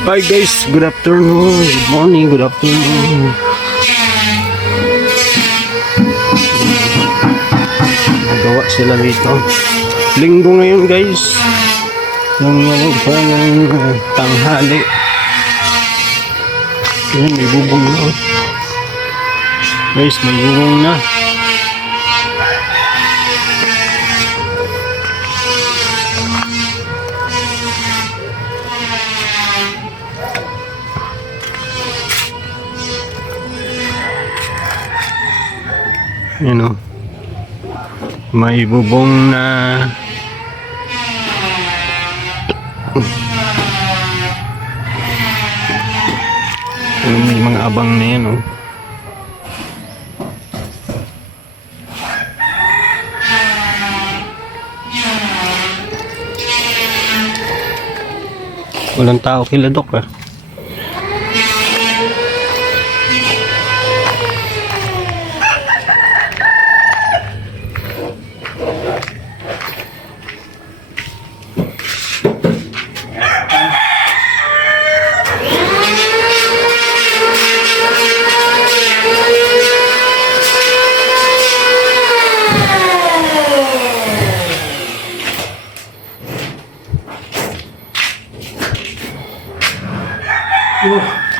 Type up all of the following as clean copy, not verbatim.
Hi guys, good afternoon, good morning, good afternoon. Nagawa sila dito. Linggo ngayon guys. Yung tanghali. Ayan, may bubong na. Guys, may bubong na. Ayan o. May bubong na. May mga abang na yan o. Walang tao kila Dok ah.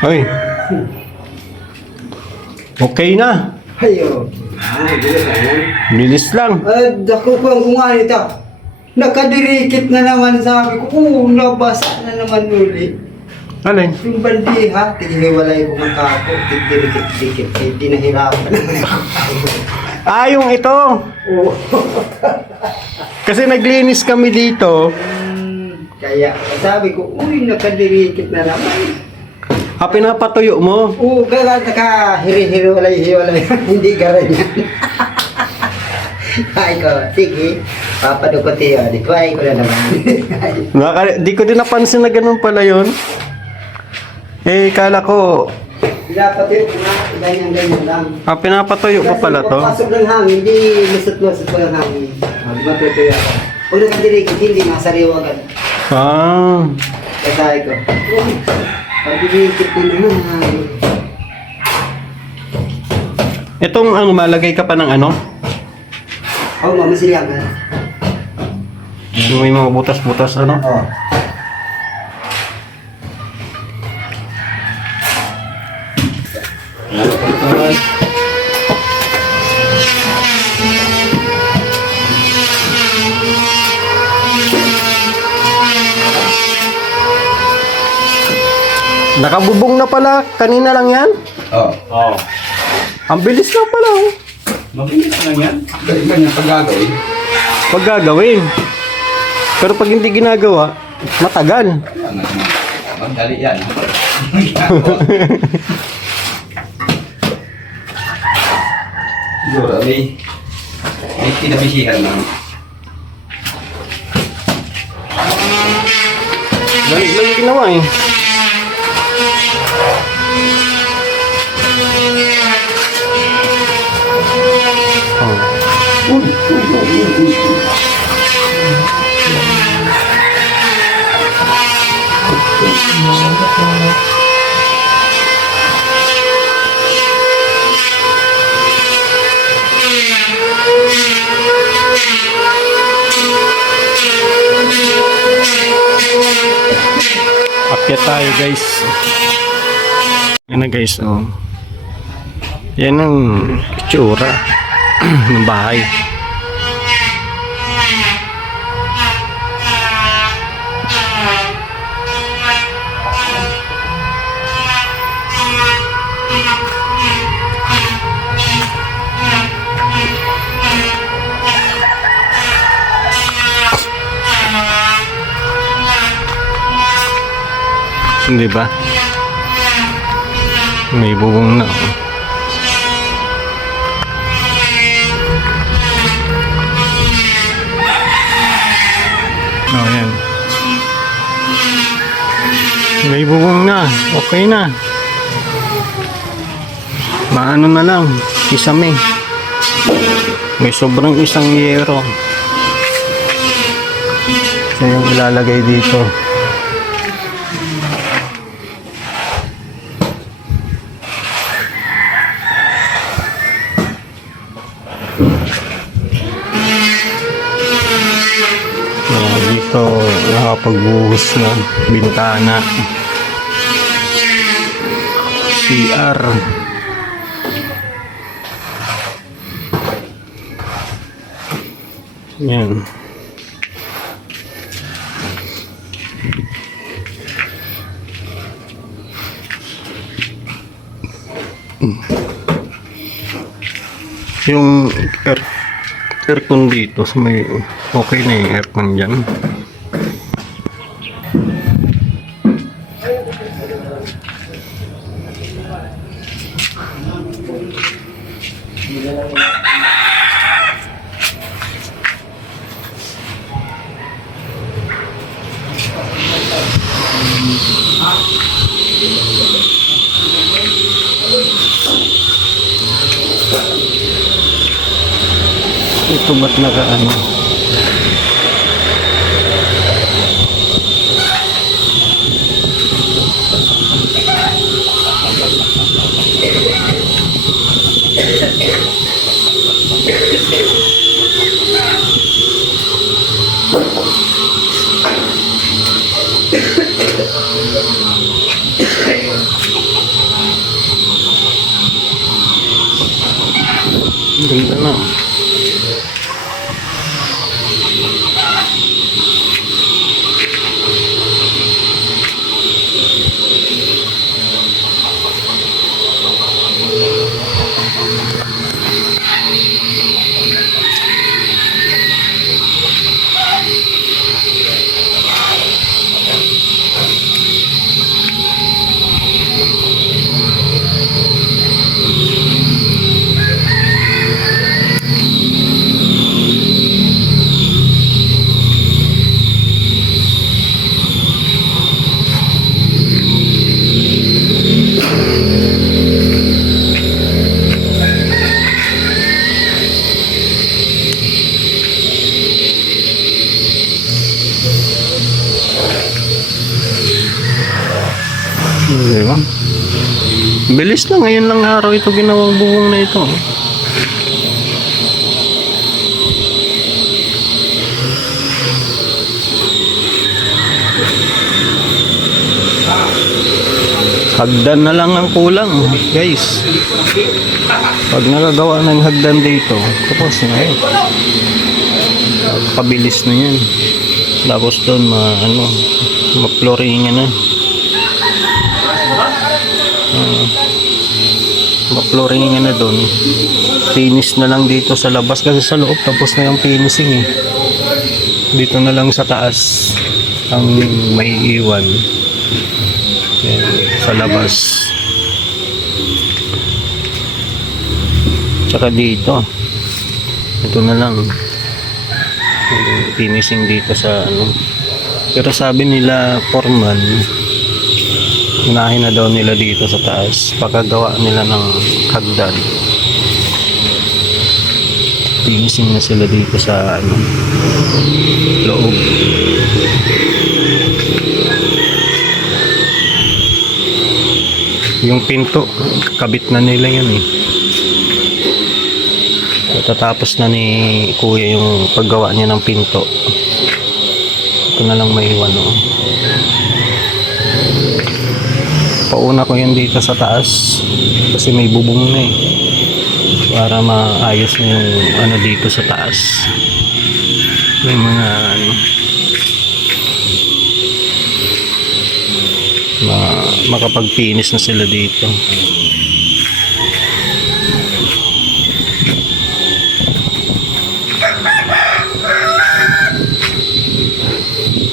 Hoy. Okay na. Ayo. Bilis lang. Dako ko ang kungan ito. Nakadirikit na naman sabi ko. Nabasa na naman uli. Alin? Yung bandiha, tigiliwalay ko ng kako. Tigdirikit-dikit. Eh, di nahirapan. Yung ito. Oo. Kasi naglinis kami dito. Kaya sabi ko, uy, nakadirikit na naman. Pinapatuyo mo. Oo, kaya nakahiri-hiri-walay-hiwalay. Hindi garanyan. Ay ko, sige. Papadukote yun. Ikuhay ko na naman. Di ko din napansin na ganun pala yun. Kala ko, Pinapatuyo ko na. Ganyan-ganyan lang. pinapatuyo pa pala to. Pasok ng hangin, hindi lusot-lusot pa ng hangin. Di ba tutuyo ako? Pag nakadirikit, hindi masariwagan. Kaya ko, pag-dirikit ko naman ng hangin. Itong malagay ka pa ng ano? Oo, mamasiriyagan. May mga butas-butas ano? Oo. Nakabubong na pala. Kanina lang yan? Oo. Ang bilis na pala oh. Mabilis lang yan. Dahil lang yung paggagawin. Pag gagawin. Pero pag hindi ginagawa, matagal. Magdali yan. Siguro, may kinabisihan lang. Dali lang ginawa eh. Akyat tayo guys. Yan na guys oh. Yan ang itsura ng bahay. Hindi ba? May bubong na. Oh, yan. May bubong na. Okay na. Maano na lang. Isame. May sobrang isang yero. Siya yung ilalagay dito. Ito, nakapagbuhos na bintana. CR. Yan. Yung aircon dito, may okay na yung aircon dyan. Ito ba't naka-ano? Ganda na. Diba? Bilis lang, ngayon lang araw ito ginawang bubong na ito. Hagdan na lang ang kulang, guys. Pag nagagawa ng hagdan dito, tapos na yun. Pabilis na yan. Tapos doon, ma-flooringan na. Ma-flooringan na doon. Finish na lang dito sa labas kasi sa loob tapos na yung finishing eh. Dito na lang sa taas ang may iwan. Yan, sa labas. Tsaka dito. Ito na lang. Finishing dito sa ano. Pero sabi nila foreman, unahin na daw nila dito sa taas. Pagkagawa nila ng hagdan. Finishing na sila dito sa ano, loob. Yung pinto, kabit na nila yun eh. Tatapos na ni kuya yung paggawa niya ng pinto. Ito na lang maiwan oh. Pauna ko yun dito sa taas kasi may bubong na eh. Para maayos na yung ano dito sa taas. May mga ano, makapag-finish na sila dito.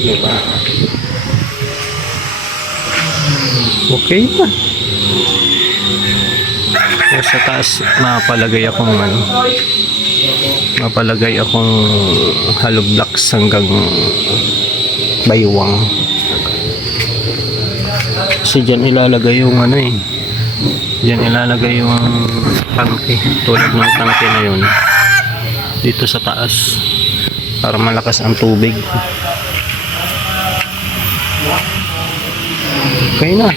Diba? Okay na. Sa taas mapalagay akong ano, mapalagay akong hollow blocks hanggang baywang. Kasi dyan ilalagay yung ano eh, dyan ilalagay yung tangke, tulad ng tangke na yun dito sa taas para malakas ang tubig. Okay na.